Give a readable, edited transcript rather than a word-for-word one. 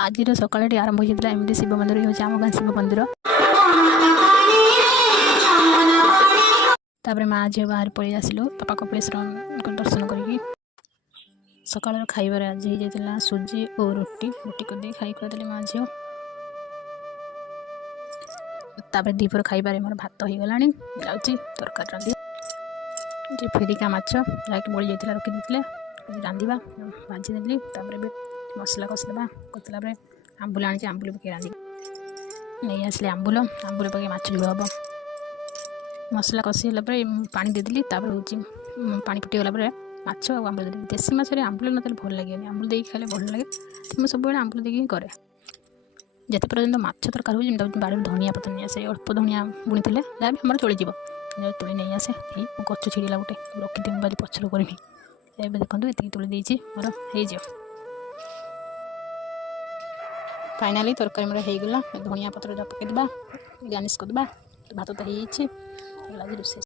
आज सकाल आरंभ होता एमती शिव मंदिर ये आम गाँ शिव मंदिर। तापर माँ झील बाहर पलि आसलु बापा कपिलेश्वर दर्शन करी सकाल खाइबार आज हो जाता सुजी और रुटी रुटी कर खाई खुद माँ झील। तापर दीपर खाइबार मोर भात हो गला जाऊँगी तरकारी रांधि फेरिका माछ जहाँकि बड़ी जाता रखी रांधा भाजीदेली मसला कसला कसला आंबुल आनी आंबुल पकड़ रांधि नहीं आसले आंबुल आंबुल पकड़ माछ झोल हम मसला कषिगला पानी देदेली हूँ पानी फुटीगला माछ आंबुल देदेली देसी माछ आंबुल ना भल लगे आंबुल दे खाले भल लगे मुझे सब आंबुल देकी कै जिते पर्यटन माछ तरकारी हो बाड़ी धनिया पत्र नहीं आसे अल्प धनिया बुणी थे जहाँ भी हमारे चलीज तुली नहीं आसे गच छिड़ला गोटे रखी बाली पछर करी एवं देखो ये तुली देती मोर हो फाइनाली तरकारी मोर हो गला धनिया पत्र पकईदे गार्निश करदे भात तो हो रोषे।